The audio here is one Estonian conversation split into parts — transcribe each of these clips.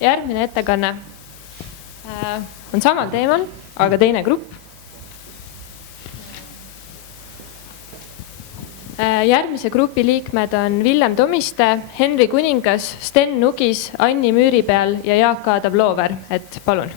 Järgmine ettekanne on samal teemal, aga teine grupp. Järgmise grupi liikmed on Villem Tomiste, Henri Kuningas, Sten Nugis, Anni Müüripeal ja Jaak Aadav Loover. Et palun.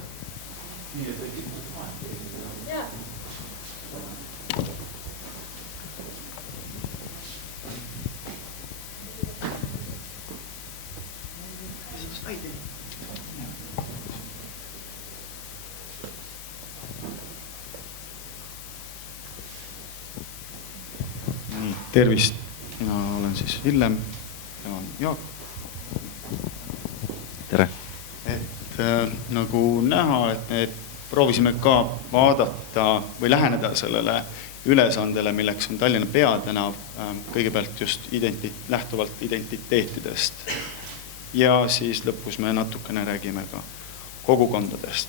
Tervist, mina olen siis Villem ja Jaak. Tere! Nagu näha, et proovisime ka vaadata või läheneda sellele ülesandele, milleks on Tallinna peatänav, kõigepealt just lähtuvalt identiteetidest. Ja siis lõpus me natukene räägime ka kogukondadest.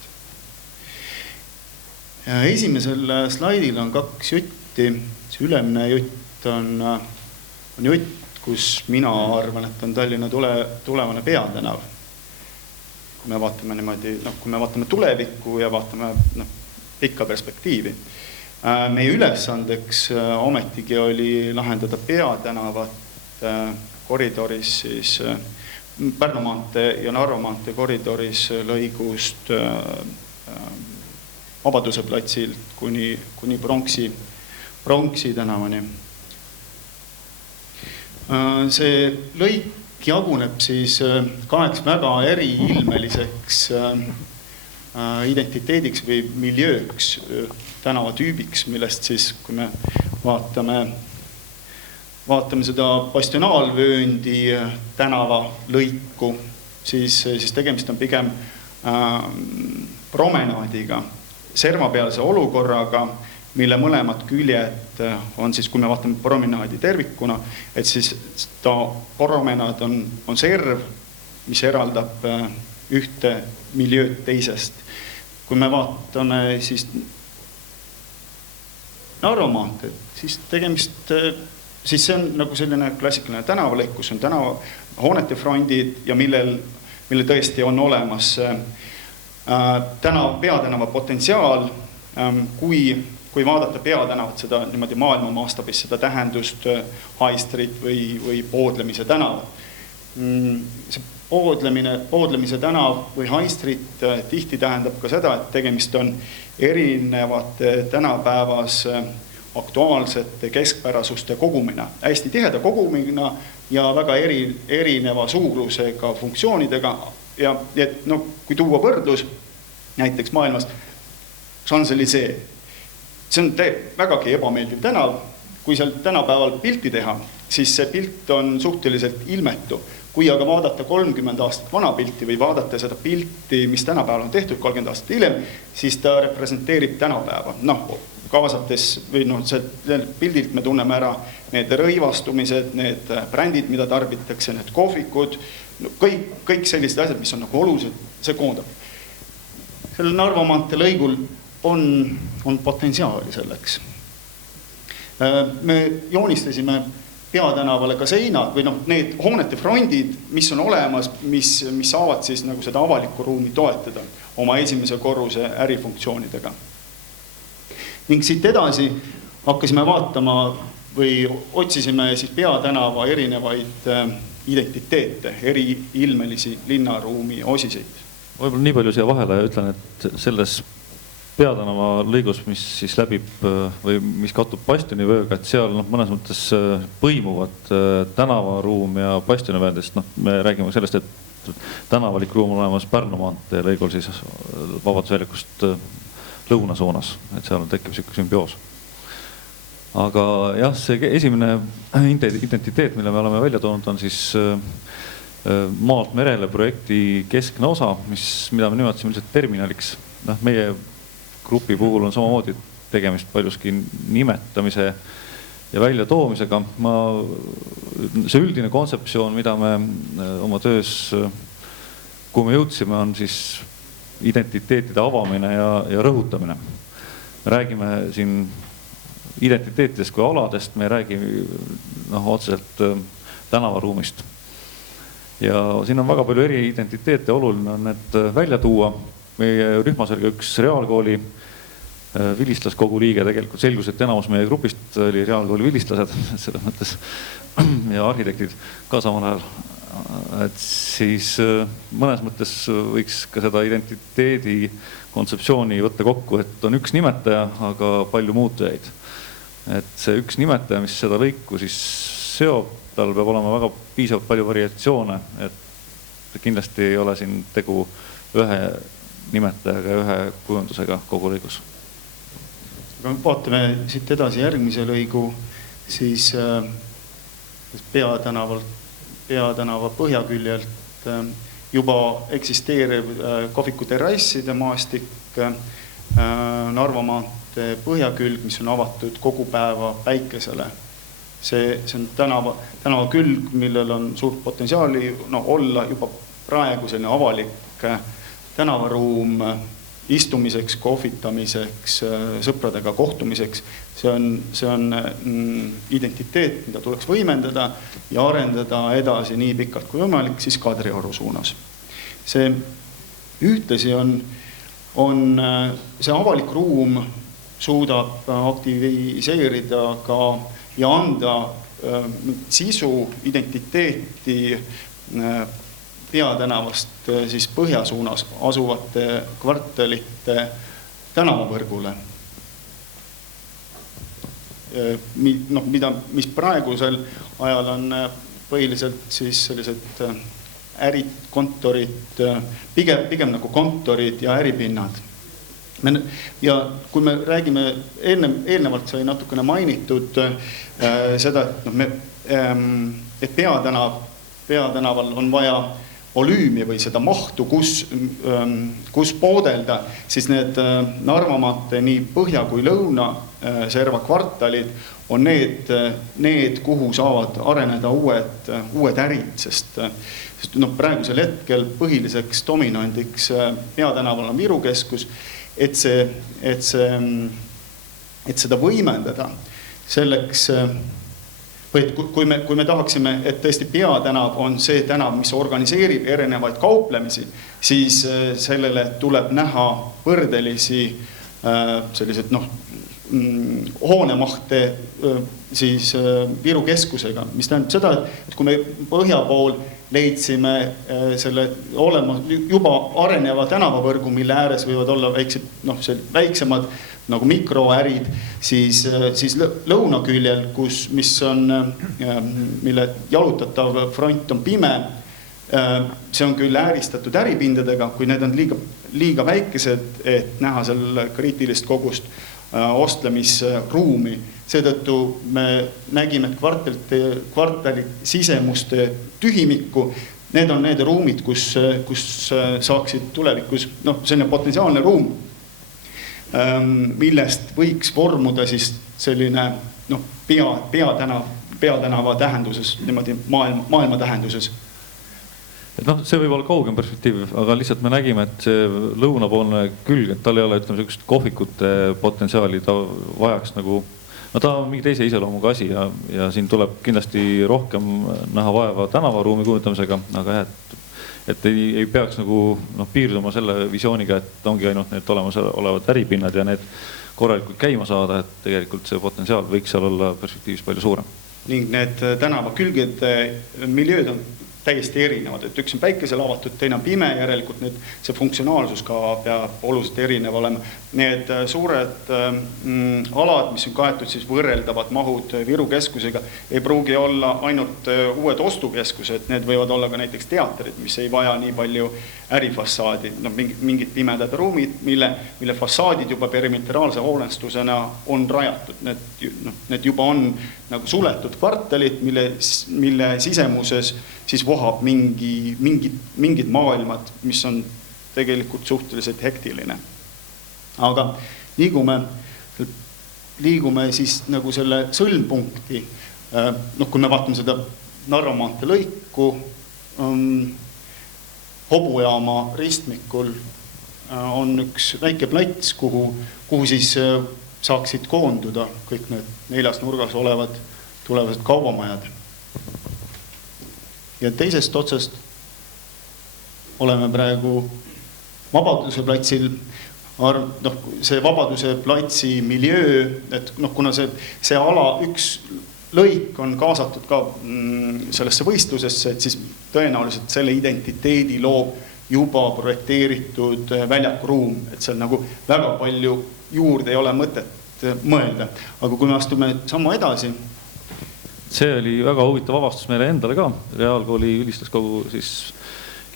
Esimesel slaidil on 2 jutti. See ülemine jutt on jutt, kus mina arvan, et on Tallinna tulevane peatänav. Kui me vaatame niimoodi, kui me vaatame tulevikku ja vaatame pikka perspektiivi. Meie ülesandeks ometigi oli lahendada peatänavat koridoris siis Pärnu maantee ja Narva maantee koridoris lõigust Vabaduse platsilt kuni Pronksi tänavani. See lõik jaguneb siis 2 väga eriilmeliseks identiteediks või miljööks, tänavatüübiks, millest siis, kui me vaatame seda bastionaalvööndi tänava lõiku, siis tegemist on pigem promenaadiga, servapealse olukorraga, mille mõlemad küljed on siis, kui me vaatame promenaadi tervikuna, et siis ta promenaad on serv, mis eraldab ühte miljööd teisest. Kui me vaatame siis Narva maanteed, siis see on nagu selline klassikaline tänavalõik, kus on hoonete frondid ja millel tõesti on olemas peatänava potentsiaal, kui vaadata peatänavat, seda niimoodi maailma maastabis, seda tähendust High Street või poodlemise tänav. See poodlemise tänav või High Street tihti tähendab ka seda, et tegemist on erinevate tänapäevas aktuaalsete keskpärasuste kogumina, hästi tiheda kogumina ja väga erineva suurusega funktsioonidega. Ja kui tuua võrdlus näiteks maailmas Champs-Élysées, see on vägagi ebameeldiv tänav. Kui seal tänapäeval pilti teha, siis see pilt on suhteliselt ilmetu. Kui aga vaadata 30 aastat vana pilti või vaadata seda pilti, mis tänapäeval on tehtud 30 aastat hiljem, siis ta representeerib tänapäeva. Kaasates või pildilt me tunneme ära need rõivastumised, need brändid, mida tarbitakse, need kohvikud, kõik sellised asjad, mis on nagu olulised, see koondab. Sellel Narva maantee lõigul on potentsiaali selleks. Me joonistasime peatänavale ka seinad või need hoonete frondid, mis on olemas, mis saavad siis nagu seda avalikku ruumi toetada oma esimese korruse ärifunktsioonidega. Ning siit edasi hakkasime vaatama või otsisime siis peatänava erinevaid identiteete, eriilmelisi linnaruumi osiseid. Võib-olla nii palju siia vahele ütlen, et selles peatänava lõigus, mis siis läbib või mis kattub bastionivööga, et seal mõnes mõttes põimuvad tänavaruum ja bastionivööndest. Me räägime sellest, et tänavalik ruum on olemas Pärnu maantee lõigul siis Vabadusväljakust lõunasuunas, et seal tekib selline sümbioos. Aga jah, see esimene identiteet, mille me oleme välja toonud, on siis maalt merele projekti keskne osa, mida me nimetasime lihtsalt terminaliks. Meie grupi puhul on samamoodi tegemist paljuski nimetamise ja välja toomisega. See üldine kontseptsioon, mida me oma töös, kui me jõudsime, on siis identiteetide avamine ja rõhutamine. Me räägime siin identiteetidest kui aladest, me räägime otseselt tänavaruumist. ja siin on väga palju eri identiteete, oluline on need välja tuua. Meie rühmas oli üks reaalkooli vilistlaskogu liige, tegelikult selgus, et enamus meie grupist oli reaalkooli vilistlased selles mõttes ja arhitektid ka samal ajal. Et siis mõnes mõttes võiks ka seda identiteedi kontseptsiooni võtta kokku, et on üks nimetaja, aga palju muutujaid. Et see üks nimetaja, mis seda lõiku siis seob, tal peab olema väga piisavalt palju variatsioone, et kindlasti ei ole siin tegu ühe nimetajaga ja ühe kujundusega kogu lõigus. Aga vaatame siit edasi järgmise lõigu, siis Peatänava põhjaküljelt juba eksisteeriv kohviku terrasside maastik, Narva maantee põhjakülg, mis on avatud kogu päeva päikesele. See on tänava külg, millel on suurt potentsiaali olla juba praegu selline avalik tänavaruum istumiseks, kohvitamiseks, sõpradega kohtumiseks. See on identiteet, mida tuleks võimendada ja arendada edasi nii pikalt kui võimalik, siis Kadrioru suunas. See ühtlasi on see avalik ruum suudab aktiviseerida ka ja anda sisu, identiteeti Peatänavast siis põhjasuunas asuvate kvartalite tänavavõrgule. Mis praegusel ajal on põhiliselt siis sellised ärikontorid, pigem nagu kontorid ja äripinnad. Ja kui me räägime, eelnevalt sai natukene mainitud seda, et Peatänaval on vaja volüümi või seda mahtu, kus poodelda, siis need Narva maantee nii põhja kui lõuna serva kvartalid on need, kuhu saavad areneda uued ärid, sest praegusel hetkel põhiliseks dominandiks Peatänaval on Viru keskus, et seda võimendada selleks. Või kui me tahaksime, et tõesti Peatänav on see tänav, mis organiseerib erinevaid kauplemisi, siis sellele tuleb näha võrdelisi sellised hoonemahte siis Viru keskusega, mis tähendab seda, et kui me põhja pool leidsime selle olema juba areneva tänavavõrgu, mille ääres võivad olla väiksemad nagu mikroärid, siis lõunaküljel, mille jalutatav front on pime, see on küll ääristatud äripindadega, kui need on liiga väikesed, et näha seal kriitilist kogust ostlemisruumi. Seetõttu me nägime, et kvartali sisemuste tühimikku, need on need ruumid, kus saaksid tulevikus selline potentsiaalne ruum, millest võiks vormuda siis selline Peatänava tähenduses, niimoodi maailma tähenduses. Et see võib olla kaugem perspektiiv, aga lihtsalt me nägime, et see lõunapoolne külg, et tal ei ole sellist kohvikute potentsiaali, ta vajaks ta on mingi teise iseloomuga asi ja siin tuleb kindlasti rohkem näha vaeva tänavaruumi kujutamisega, aga et ei peaks piirduma selle visiooniga, et ongi ainult need olemas olevad äripinnad ja need korralikult käima saada, et tegelikult see potentsiaal võiks seal olla perspektiivis palju suurem. Ning need tänava külgede miljööd on täiesti erinevad, et üks on päikesel avatud, teine on pime, järelikult see funktsionaalsus ka peab oluliselt erinev olema. Need suured alad, mis on kaetud siis võrreldavad mahud Viru keskusega, ei pruugi olla ainult uued ostukeskused, need võivad olla ka näiteks teatrid, mis ei vaja nii palju ärifassaadi, mingid pimedad ruumid, mille fassaadid juba perimetraalse hoonestusena on rajatud. Need juba on nagu suletud kvartalid, mille sisemuses siis vohab mingid maailmad, mis on tegelikult suhteliselt hektiline. Aga liigume siis nagu selle sõlmpunkti, kui me vaatame seda Narva maantee lõiku, Hobujaama ristmikul on üks väike plats, kuhu siis saaksid koonduda kõik need 4 nurgas olevad tulevased kaubamajad. Ja teisest otsast oleme praegu Vabaduse platsil, see Vabaduse platsi miljöö, et kuna see ala üks lõik on kaasatud ka sellesse võistlusesse, et siis tõenäoliselt selle identiteedi loob juba projekteeritud väljakuruum, et seal nagu väga palju juurde ei ole mõtet mõelda. Aga kui me astume sammu edasi. See oli väga huvitav avastus meile endale ka. Reaalkooli ülistuskogu siis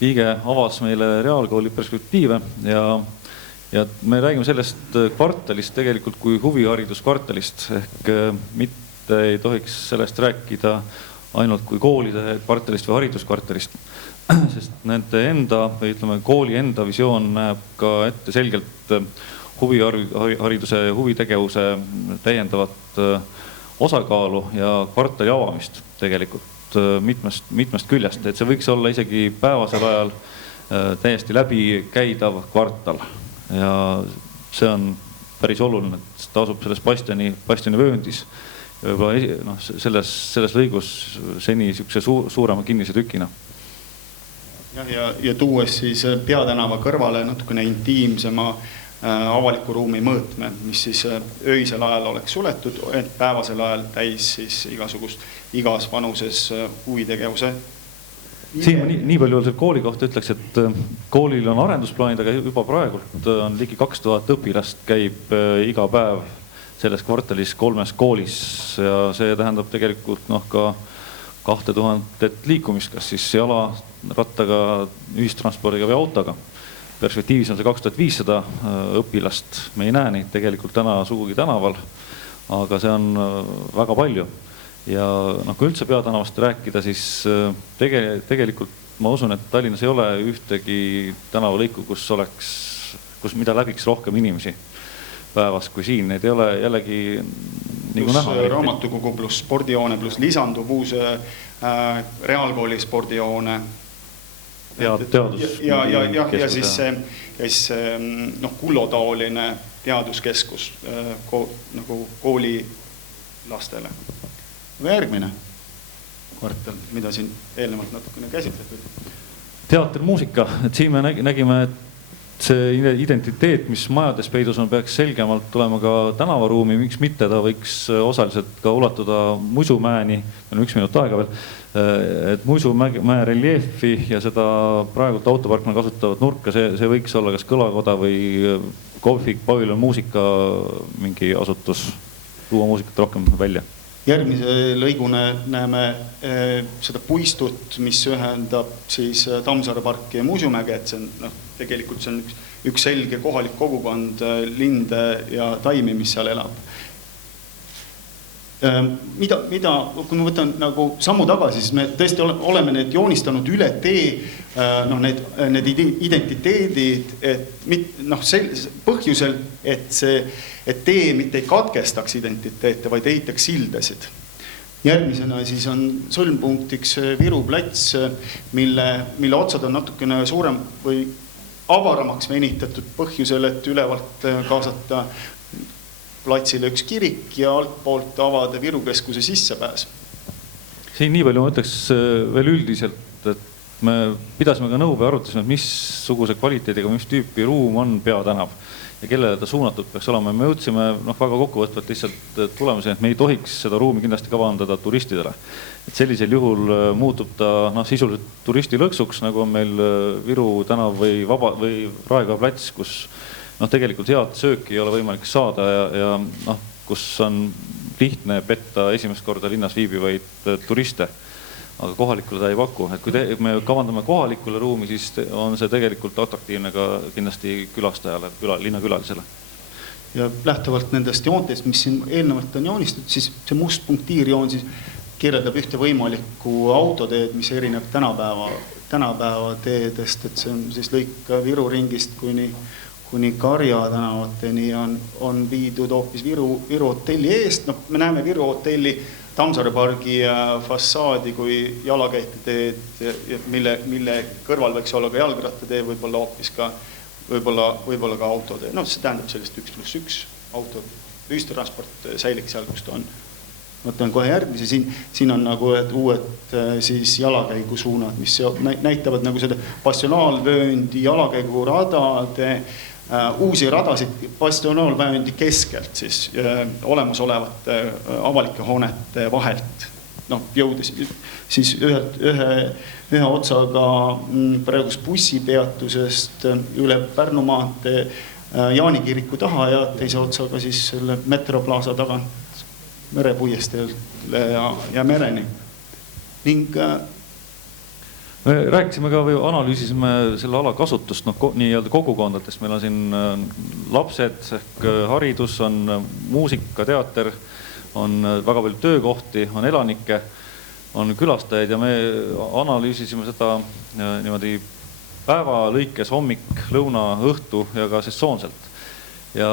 liige avas meile reaalkooli perspektiive ja me räägime sellest kvartalist tegelikult kui huvihariduskvartalist ehk mitte ei tohiks sellest rääkida ainult kui koolide kvartalist või hariduskvartalist, sest nende enda või ütleme kooli enda visioon näeb ka ette selgelt huvihariduse ja huvitegevuse täiendavat osakaalu ja kvartali avamist tegelikult mitmest küljest, et see võiks olla isegi päevasel ajal täiesti läbikäidav kvartal ja see on päris oluline, et ta asub selles bastioni vööndis võib-olla selles lõigus seni suurema kinnise tükina. Ja tuues siis Peatänava kõrvale natukene intiimsema avaliku ruumi mõõtme, mis siis öisel ajal oleks suletud, et päevasel ajal täis siis igas vanuses huvitegevuse. Siin nii palju selle kooli kohta ütleks, et koolil on arendusplaanid, aga juba praegult on ligi 2000 õpilast käib iga päev selles kvartalis 3 koolis ja see tähendab tegelikult ka 2000 liikumist, kas siis jala, rattaga, ühistranspordiga või autoga. Perspektiivis on see 2500 õpilast, me ei näe neid tegelikult täna sugugi tänaval, aga see on väga palju. Ja kui üldse Peatänavast rääkida, siis tegelikult ma usun, et Tallinnas ei ole ühtegi tänavalõiku, kus mida läbiks rohkem inimesi päevas kui siin, need ei ole jällegi nagu näha. Raamatukogu pluss spordijoone pluss lisandub uus reaalkooli spordijoone. Ja teadus. Ja siis kullotaoline teaduskeskus nagu kooli lastele. Järgmine kvartal, mida siin eelnevalt natukene käsitletud. Teater, muusika, et siin me nägime, et see identiteet, mis majades peidus on, peaks selgemalt tulema ka tänavaruumi, miks mitte, ta võiks osaliselt ka ulatuda Muisumäeni, 1 minut aega veel, et Muisumäe reljeefi ja seda praegult autoparkna kasutavat nurka, see võiks olla kas kõlakoda või kohvik, paviljon, muusika, mingi asutus, tuua muusikat rohkem välja. Järgmise lõigune näeme seda puistut, mis ühendab siis Tammsaare parki ja Muisumäge, et tegelikult see on üks selge kohalik kogukond, linde ja taimi, mis seal elab. Kui me võtan nagu sammu tagasi, siis me tõesti oleme need joonistanud üle tee, need identiteedid, põhjusel, et tee mitte ei katkestaks identiteete, vaid ehitaks sildesid. Järgmisena siis on sõlmpunktiks Viru plats, mille otsad on natukene suurem või avaramaks venitatud põhjusel, et ülevalt kaasata platsile üks kirik ja altpoolt avada Viru keskuse sissepääs. Siin nii palju ma ütleks veel üldiselt, et me pidasime ka nõu või arutasime, et missuguse kvaliteediga, mis tüüpi ruum on Peatänav ja kellele ta suunatud peaks olema. Me jõudsime väga kokkuvõtvalt lihtsalt tulemuseni, et me ei tohiks seda ruumi kindlasti kavandada turistidele. Et sellisel juhul muutub ta sisuliselt turistilõksuks, nagu on meil Viru tänav või Raekoja plats, kus tegelikult head sööki ei ole võimalik saada ja kus on lihtne petta esimest korda linnas viibivaid turiste, aga kohalikule ta ei paku. Et kui me kavandame kohalikule ruumi, siis on see tegelikult atraktiivne ka kindlasti külastajale, linnakülalisele. Ja lähtuvalt nendest joontest, mis siin eelnevalt on joonistatud, siis see must punktiirjoon siis kirjeldab ühte võimalikku autoteed, mis erineb tänapäeva teedest, et see on siis lõik Viru ringist kuni Karja tänavateni on viidud hoopis Viru hotelli eest. Me näeme Viru hotelli Tammsaare pargi fassaadi kui jalakäiteteed, mille kõrval võiks olla ka jalgrattatee, võib-olla ka autotee. See tähendab sellist 1+1 auto, ühistransport säiliks seal, kus ta on. Võtan kohe järgmise, siin on nagu uued siis jalakäigusuunad, mis näitavad nagu seda bastionaalvööndi jalakäiguradade uusi radasid bastionaalvööndi keskelt siis olemasolevate avalike hoonete vahelt. Jõudes siis ühe otsaga praegus bussipeatusest üle Pärnu maantee Jaanikiriku taha ja teise otsaga siis selle Metroplaza tagant merepuiesteele ja mereni. Ning me rääkisime ka või analüüsisime selle ala kasutust nii-öelda kogukondadest. Meil on siin lapsed ehk haridus, on muusika, teater, on väga palju töökohti, on elanikke, on külastajaid ja me analüüsisime seda niimoodi päeva lõikes hommik, lõuna, õhtu ja ka sesoonselt. Ja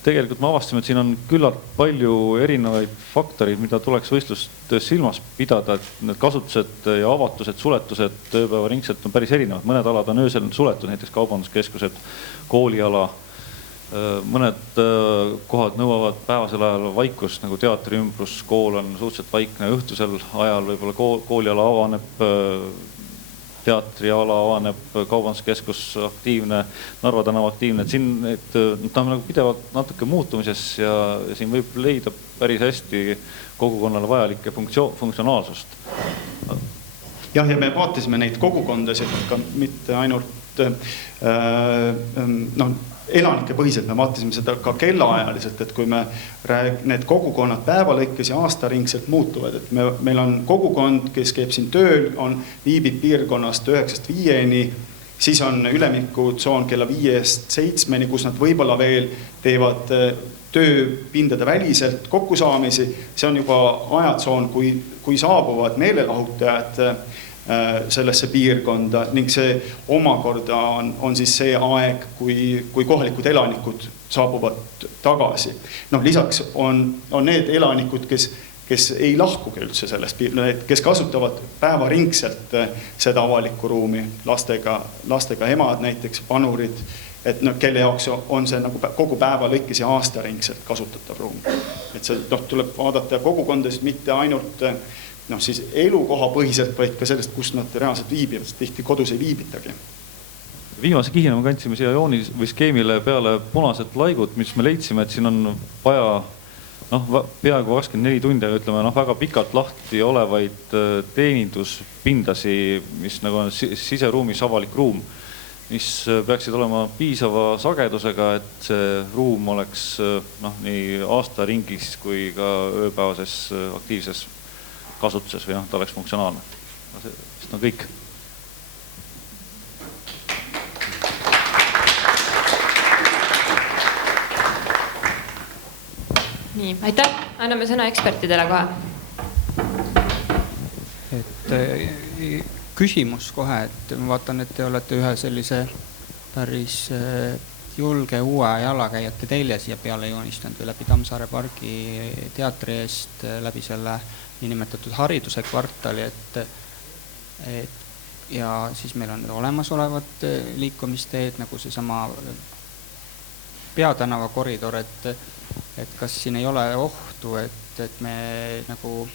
tegelikult me avastasime, et siin on küllalt palju erinevaid faktoreid, mida tuleks võistlustöös silmas pidada, et need kasutused ja avatused, suletused tööpäeva ringselt on päris erinevad. Mõned alad on öösel suletud, näiteks kaubanduskeskused, kooliala. Mõned kohad nõuavad päevasel ajal vaikust, nagu teatri ümbrus, kool on suhteliselt vaikne, õhtusel ajal võib-olla kooliala avaneb, teatriala avaneb, kaubanduskeskus aktiivne, Narva tänava aktiivne, et siin ta on nagu pidevalt natuke muutumises ja siin võib leida päris hästi kogukonnale vajalikke funktsionaalsust. Jah, ja me vaatasime neid kogukondasid, aga mitte ainult elanike põhiselt, me vaatasime seda ka kellaajaliselt, et kui me need kogukonnad päevalõikes ja aastaringselt muutuvad, et meil on kogukond, kes käib siin tööl, viibib piirkonnast 9-5, siis on üleminekutsoon kella 5-7, kus nad võib-olla veel teevad tööpindade väliselt kokkusaamisi. See on juba ajatsoon, kui saabuvad meelelahutajad sellesse piirkonda ning see omakorda on siis see aeg, kui kohalikud elanikud saabuvad tagasi. Lisaks on need elanikud, kes ei lahkugi üldse sellest, kes kasutavad päevaringselt seda avalikku ruumi, lastega emad, näiteks panurid, et kelle jaoks on see nagu kogu päeva lõikes ja aastaringselt kasutatav ruum. Et see tuleb vaadata kogukondasid mitte ainult siis elukoha põhiselt, vaid ka sellest, kus nad reaalselt viibivad, sest tihti kodus ei viibitagi. Viimase kihina me kandsime siia joonis või skeemile peale punased laigud, mis me leidsime, et siin on vaja peaaegu 24 tundi, ütleme, väga pikalt lahti olevaid teeninduspindasi, mis nagu on siseruumis avalik ruum, mis peaksid olema piisava sagedusega, et see ruum oleks nii aasta ringis kui ka ööpäevases aktiivses kasutuses või ta oleks funktsionaalne. See on kõik. Nii, aitäh. Anname sõna ekspertidele kohe. Küsimus kohe, et ma vaatan, et te olete ühe sellise päris julge uue jalakäijate telje siia peale joonistanud või läbi Tammsaare pargi teatri eest, läbi selle niinimetatud hariduse kvartali, ja siis meil on olemasolevad liikumisteed, nagu seesama Peatänava koridor, et kas siin ei ole ohtu, et me nagu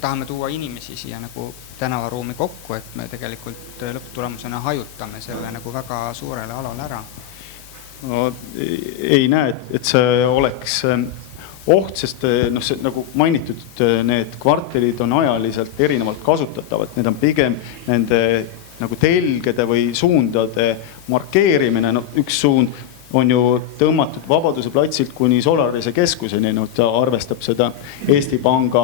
tahame tuua inimesi siia nagu tänavaruumi kokku, et me tegelikult lõpptulemusena hajutame selle nagu väga suurele alale ära. Ei näe, et see oleks oht, sest see, nagu mainitud, need kvartalid on ajaliselt erinevalt kasutatavad. Need on pigem nende nagu telgede või suundade markeerimine. Üks suund on ju tõmmatud Vabaduse platsilt kuni Solarise keskuseni, ta arvestab seda Eesti Panga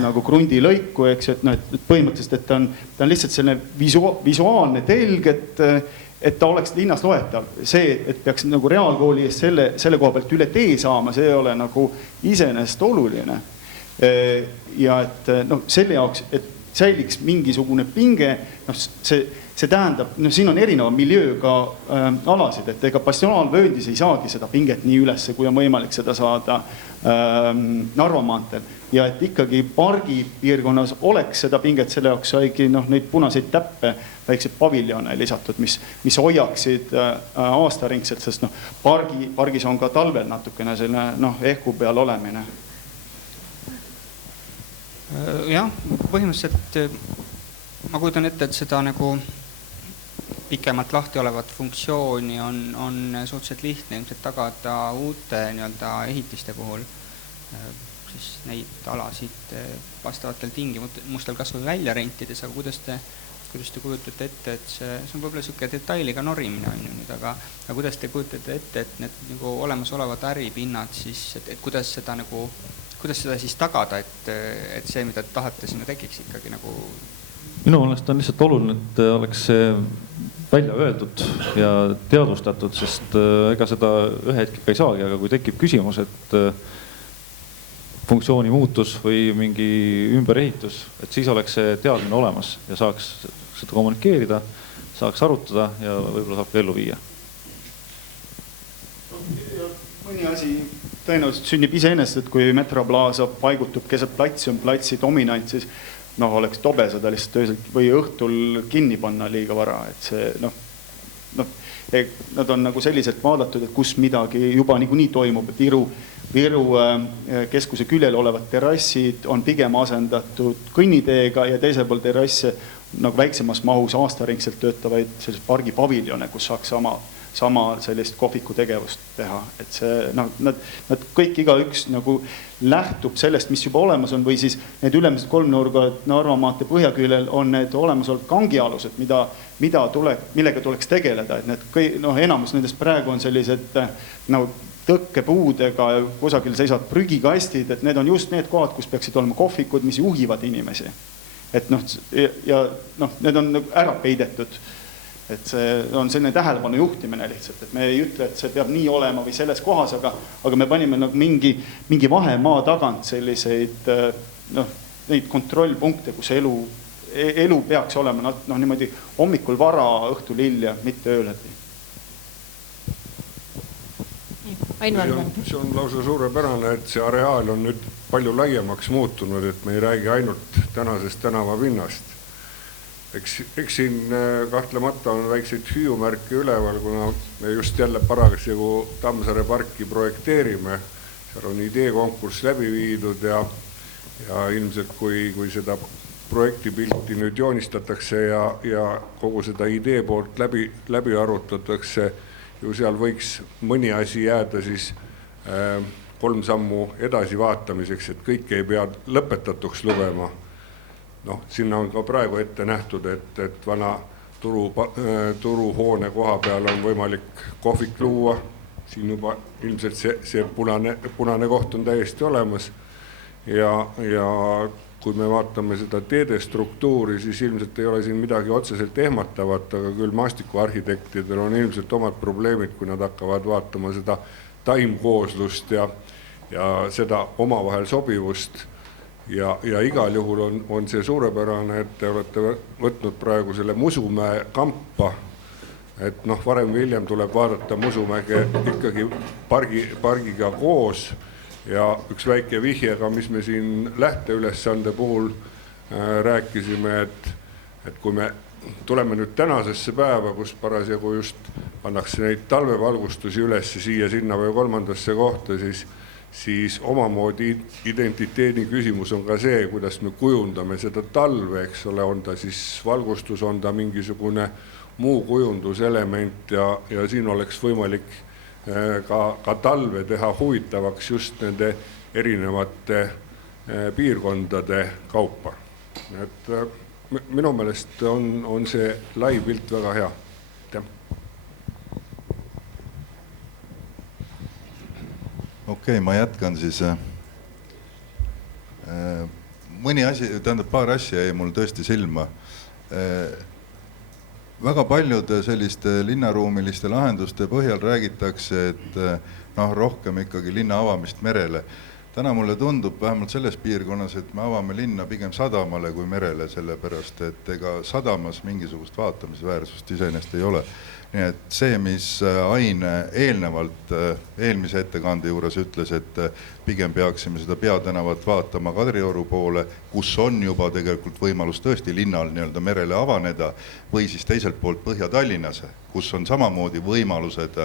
nagu krundilõiku, eks, et põhimõtteliselt, et ta on lihtsalt selline visuaalne telg, et ta oleks linnas loetav. See, et peaks nagu reaalkooli eest selle koha pealt üle tee saama, see ei ole nagu iseenesest oluline. Ja et selle jaoks, et säiliks mingisugune pinge, see tähendab, siin on erineva miljööga alasid, et ega bastionaalvööndis ei saagi seda pinget nii ülesse, kui on võimalik seda saada Narva maanteel. ja et ikkagi pargipiirkonnas oleks seda pinget, selle jaoks saigi neid punaseid täppe, väikseid paviljone lisatud, mis hoiaksid aastaringselt, sest pargis on ka talvel natukene selline ehku peal olemine. Jah, põhimõtteliselt ma kujutan ette, et seda nagu pikemalt lahti olevat funktsiooni on suhteliselt lihtne ilmselt tagada uute ehitiste puhul, siis neid alasid vastavatel tingimustel kas või välja rentides, aga kuidas te kujutate ette, et see on võib-olla niisugune detailiga norimine on ju nüüd, aga kuidas te kujutate ette, et need nagu olemasolevad äripinnad siis, et kuidas seda siis tagada, et see, mida te tahate, sinna tekiks ikkagi nagu? Minu meelest on lihtsalt oluline, et oleks see välja öeldud ja teadvustatud, sest ega seda ühe hetkega ei saagi, aga kui tekib küsimus, et funktsiooni muutus või mingi ümberehitus, et siis oleks see teadmine olemas ja saaks seda kommunikeerida, saaks arutada ja võib-olla saab ka ellu viia. Mõni asi tõenäoliselt sünnib iseenesest, et kui Metroplaza paigutub keset platsi, on platsi dominant, siis oleks tobe seda lihtsalt ööselt või õhtul kinni panna liiga vara, et see nad on nagu selliselt vaadatud, et kus midagi juba niikuinii toimub, et Viru keskuse küljel olevad terrassid on pigem asendatud kõnniteega ja teisel pool terrasse nagu väiksemas mahus aastaringselt töötavaid sellised pargipaviljone, kus saaks sama sellist kohviku tegevust teha, et see, nad kõik igaüks nagu lähtub sellest, mis juba olemas on, või siis need ülemised kolmnurgad Narva maantee põhjaküljel on need olemasolevad kangialused, millega tuleks tegeleda, et need enamus nendest praegu on sellised tõkkepuudega ja kusagil seisavad prügikastid, et need on just need kohad, kus peaksid olema kohvikud, mis juhivad inimesi. Et need on ära peidetud. Et see on selline tähelepanu juhtimine lihtsalt, et me ei ütle, et see peab nii olema või selles kohas, aga me panime mingi vahemaa tagant selliseid neid kontrollpunkte, kus elu peaks olema niimoodi hommikul vara, õhtul hilja, mitte ööläbi. See on lausa suurepärane, et see areaal on nüüd palju laiemaks muutunud, et me ei räägi ainult tänasest tänavapinnast. Eks siin kahtlemata on väikseid hüüumärke üleval, kuna me just jälle parasjagu Tammsaare parki projekteerime. Seal on ideekonkurss läbi viidud ja ilmselt kui seda projektipilti nüüd joonistatakse ja kogu seda idee poolt läbi arutatakse, ju seal võiks mõni asi jääda siis 3 sammu edasi vaatamiseks, et kõik ei pea lõpetatuks lugema. Sinna on ka praegu ette nähtud, et vana turuhoone koha peal on võimalik kohvik luua. Siin juba ilmselt see punane koht on täiesti olemas. Ja kui me vaatame seda teede struktuuri, siis ilmselt ei ole siin midagi otseselt ehmatavat, aga küll maastikuarhitektidel on ilmselt omad probleemid, kui nad hakkavad vaatama seda taimkooslust ja seda omavahel sobivust. Ja igal juhul on see suurepärane, et te olete võtnud praegu selle Musumäe kampa, et varem või hiljem tuleb vaadata Musumäge ikkagi pargiga koos ja üks väike vihjega, mis me siin lähteülesande puhul rääkisime, et kui me tuleme nüüd tänasesse päeva, kus parasjagu just pannakse neid talvevalgustusi üles siia, sinna või kolmandasse kohta, siis omamoodi identiteedi küsimus on ka see, kuidas me kujundame seda talve, eks ole, on ta siis valgustus, on ta mingisugune muu kujunduselement ja siin oleks võimalik ka talve teha huvitavaks just nende erinevate piirkondade kaupa. Et minu meelest on see lai pilt väga hea. Okei, ma jätkan siis. Mõni asi, tähendab paar asja jäi mul tõesti silma. Väga paljude selliste linnaruumiliste lahenduste põhjal räägitakse, et rohkem ikkagi linna avamist merele. Täna mulle tundub vähemalt selles piirkonnas, et me avame linna pigem sadamale kui merele, sellepärast et ega sadamas mingisugust vaatamisväärsust iseenesest ei ole. Nii et see, mis Ain eelnevalt eelmise ettekande juures ütles, et pigem peaksime seda Peatänavat vaatama Kadrioru poole, kus on juba tegelikult võimalus tõesti linnal nii-öelda merele avaneda, või siis teiselt poolt Põhja-Tallinnas, kus on samamoodi võimalused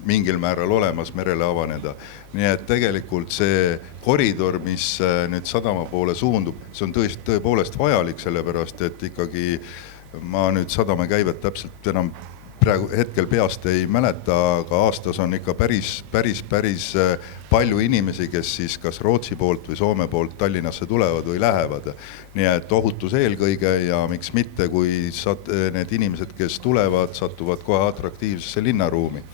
mingil määral olemas merele avaneda. Nii et tegelikult see koridor, mis nüüd sadama poole suundub, see on tõepoolest vajalik, sellepärast et ikkagi ma nüüd sadama käivet täpselt enam praegu hetkel peast ei mäleta, aga aastas on ikka päris palju inimesi, kes siis kas Rootsi poolt või Soome poolt Tallinnasse tulevad või lähevad. Nii et ohutus eelkõige ja miks mitte, kui need inimesed, kes tulevad, satuvad kohe atraktiivsesse linnaruumi.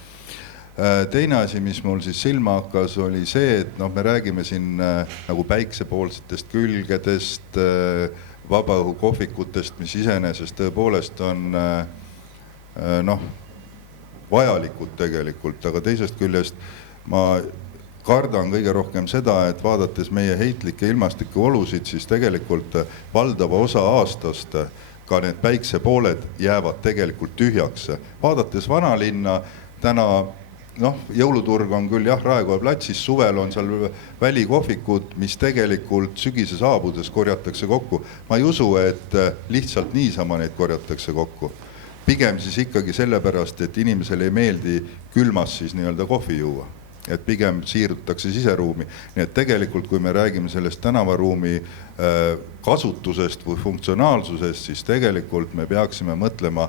Teine asi, mis mul siis silma hakkas, oli see, et me räägime siin nagu päiksepoolsetest külgedest, vabaõhukohvikutest, mis iseenesest tõepoolest on vajalikud tegelikult, aga teisest küljest ma kardan kõige rohkem seda, et vaadates meie heitlikke ilmastiku olusid, siis tegelikult valdava osa aastast ka need päiksepooled jäävad tegelikult tühjaks. Vaadates vanalinna täna jõuluturg on küll Raekoja platsis, suvel on seal välikohvikud, mis tegelikult sügise saabudes korjatakse kokku. Ma ei usu, et lihtsalt niisama neid korjatakse kokku. Pigem siis ikkagi sellepärast, et inimesele ei meeldi külmas siis nii-öelda kohvi juua. Et pigem siirdutakse siseruumi. Nii et tegelikult, kui me räägime sellest tänavaruumi kasutusest või funktsionaalsusest, siis tegelikult me peaksime mõtlema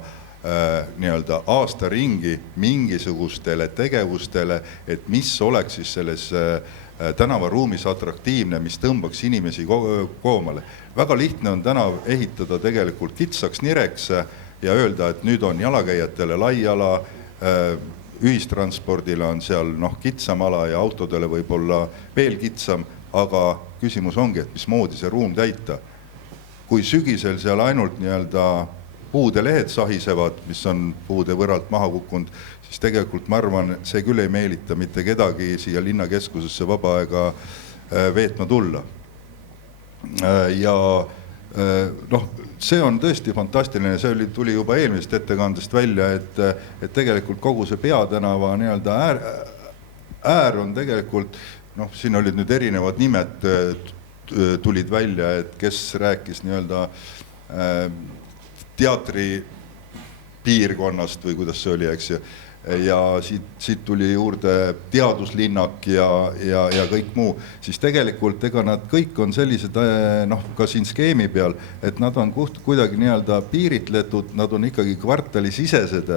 nii-öelda aasta ringi mingisugustele tegevustele, et mis oleks siis selles tänavaruumis atraktiivne, mis tõmbaks inimesi koomale. Väga lihtne on tänav ehitada tegelikult kitsaks nireks ja öelda, et nüüd on jalakäijatele laiala, ühistranspordile on seal kitsam ala ja autodele võib-olla veel kitsam, aga küsimus ongi, et mismoodi see ruum täita. Kui sügisel seal ainult nii-öelda puude lehed sahisevad, mis on puude võrralt maha kukkunud, siis tegelikult ma arvan, see küll ei meelita mitte kedagi siia linnakeskusesse vaba aega veetma tulla. Ja see on tõesti fantastiline, see tuli juba eelmisest ettekandest välja, et tegelikult kogu see Peatänava nii-öelda äär on tegelikult, siin olid nüüd erinevad nimed tulid välja, et kes rääkis nii-öelda teatri piirkonnast või kuidas see oli, eks ju. Ja siit tuli juurde teaduslinnak ja kõik muu, siis tegelikult ega nad kõik on sellised ka siin skeemi peal, et nad on kuidagi nii-öelda piiritletud, nad on ikkagi kvartalisisesed,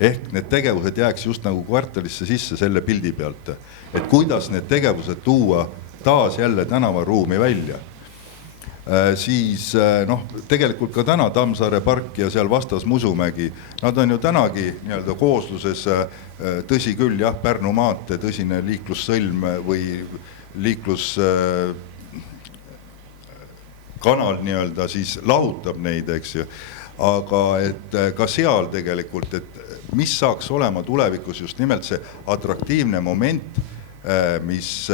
ehk need tegevused jääks just nagu kvartalisse sisse selle pildi pealt, et kuidas need tegevused tuua taas jälle tänavaruumi välja. Siis tegelikult ka täna Tammsaare park ja seal vastas Musumägi, nad on ju tänagi nii-öelda koosluses, tõsi küll, Pärnu maantee tõsine liiklussõlm või liikluskanal nii-öelda siis lahutab neid, eks ju, aga et ka seal tegelikult, et mis saaks olema tulevikus just nimelt see atraktiivne moment, mis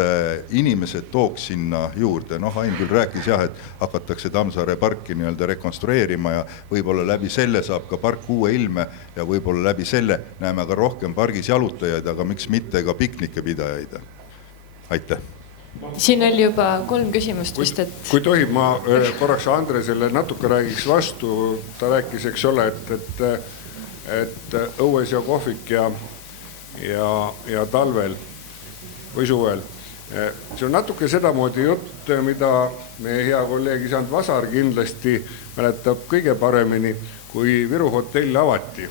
inimesed tooks sinna juurde. Ain küll rääkis et hakatakse Tammsaare parki nii-öelda rekonstrueerima ja võib-olla läbi selle saab ka park uue ilme ja võib-olla läbi selle näeme ka rohkem pargis jalutajaid, aga miks mitte ka piknikepidajaid. Aitäh! Siin oli juba 3 küsimust vist, et... Kui tohib, ma korraks Andresele natuke räägiks vastu, ta rääkis, eks ole, et õues ja kohvik ja talvel või suvel. See on natuke sedamoodi jutt, mida meie hea kolleeg Isand Vasar kindlasti mäletab kõige paremini, kui Viru hotell avati.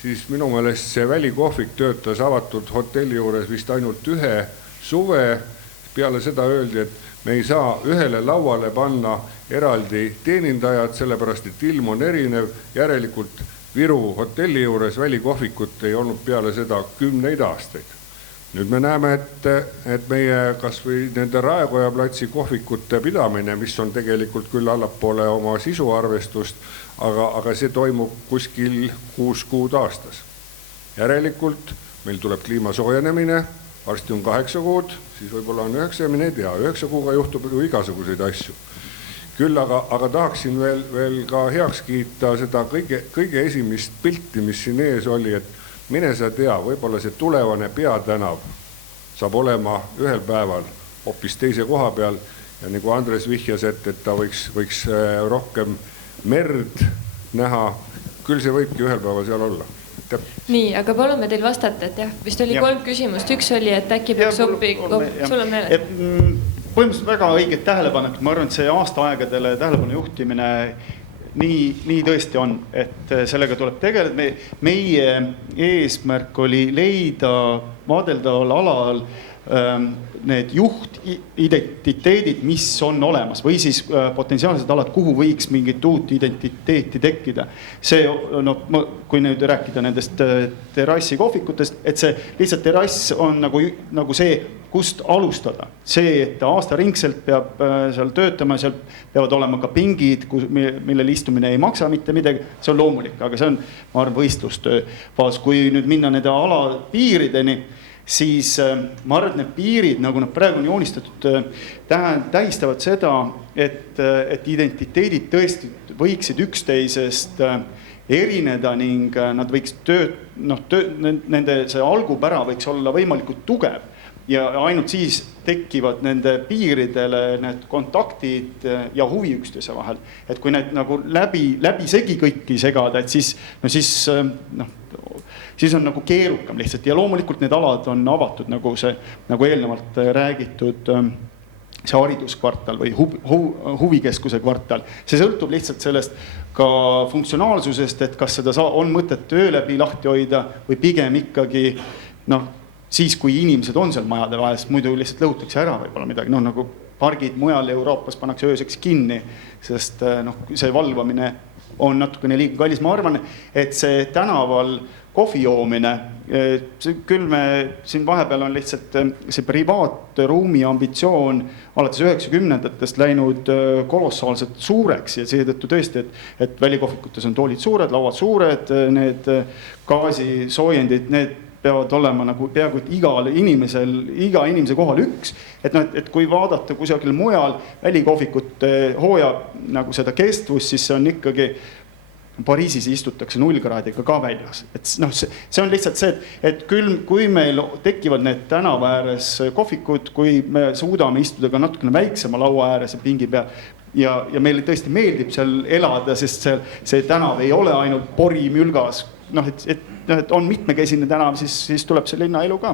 Siis minu meelest see välikohvik töötas avatud hotelli juures vist ainult ühe suve. Peale seda öeldi, et me ei saa ühele lauale panna eraldi teenindajad, sellepärast et ilm on erinev. Järelikult Viru hotelli juures välikohvikut ei olnud peale seda 10 aastaid. Nüüd me näeme, et meie kas või nende Raekoja platsi kohvikute pidamine, mis on tegelikult küll allapoole oma sisuarvestust, aga see toimub kuskil 6 kuud aastas. Järelikult meil tuleb kliima soojenemine, varsti on 8 kuud, siis võib-olla on 9 ja mine tea, 9 kuuga juhtub ju igasuguseid asju. Küll aga tahaksin veel ka heaks kiita seda kõige esimest pilti, mis siin ees oli, et mine sa tea, võib-olla see tulevane peatänav saab olema ühel päeval hoopis teise koha peal ja nagu Andres vihjas, et ta võiks rohkem merd näha, küll see võibki ühel päeval seal olla. Nii, aga palume teil vastata, et jah, vist oli 3 küsimust, üks oli, et äkki peaks sul on meeles. Põhimõtteliselt väga õiged tähelepanek, ma arvan, et see aastaaegadele tähelepanu juhtimine nii tõesti on, et sellega tuleb tegeleda. Meie eesmärk oli leida vaadeldaval alal need juhtidentiteedid, mis on olemas või siis potentsiaalsed alad, kuhu võiks mingit uut identiteeti tekkida. See, kui nüüd rääkida nendest terrassikohvikutest, et see lihtsalt terrass on nagu see, kust alustada. See, et aastaringselt peab seal töötama, seal peavad olema ka pingid, millel istumine ei maksa mitte midagi, see on loomulik, aga see on, ma arvan, võistlustöö faas. Kui nüüd minna nende ala piirideni, siis ma arvan, et need piirid, nagu nad praegu on joonistatud, tähistavad seda, et identiteedid tõesti võiksid üksteisest erineda ning nad võiks nende see algupära võiks olla võimalikult tugev. Ja ainult siis tekivad nende piiridele need kontaktid ja huvi üksteise vahel. Et kui need nagu läbi segi kõiki segada, et siis on nagu keerukam lihtsalt. Ja loomulikult need alad on avatud, nagu eelnevalt räägitud, see hariduskvartal või huvikeskuse kvartal. See sõltub lihtsalt sellest ka funktsionaalsusest, et kas seda on mõtet töö läbi lahti hoida või pigem ikkagi, siis kui inimesed on seal majade vahel, sest muidu lihtsalt lõhutakse ära võib-olla midagi. Nagu pargid mujal Euroopas pannakse ööseks kinni, sest see valvamine on natukene liiga kallis. Ma arvan, et see tänaval kohvi joomine, küll me siin vahepeal on lihtsalt see privaatruumi ambitsioon alates 90-ndatest läinud kolossaalselt suureks ja seetõttu tõesti, et välikohvikutes on toolid suured, lauad suured, need gaasisoojendid, need peavad olema nagu peaaegu iga inimese kohal üks. Et kui vaadata kusagil mujal välikohvikute hooja nagu seda kestvust, siis see on ikkagi Pariisis istutakse 0 kraadiga ka väljas. Et see on lihtsalt see, et küll kui meil tekivad need tänava ääres kohvikud, kui me suudame istuda ka natukene väiksema laua ääres ja pingi peal ja meile tõesti meeldib seal elada, sest see tänav ei ole ainult pori mülgas, et on mitmekesine tänav, siis tuleb see linnaelu ka.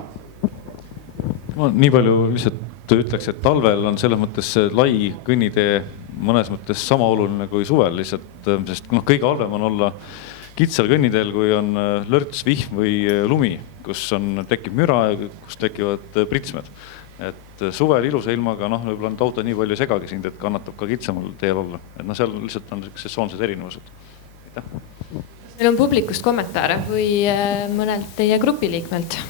Ma nii palju lihtsalt ütleks, et talvel on selles mõttes lai kõnnitee mõnes mõttes sama oluline kui suvel lihtsalt, sest kõige halvem on olla kitsal kõnniteel, kui on lörts, vihm või lumi, kus tekib müra ja kus tekivad pritsmed. Et suvel ilusa ilmaga, võib-olla on auto nii palju segagi sind, et kannatab ka kitsamal teel olla. Et seal lihtsalt on sesoonsed erinevused. Meil on publikust kommentaare või mõnelt teie grupiliikmelt.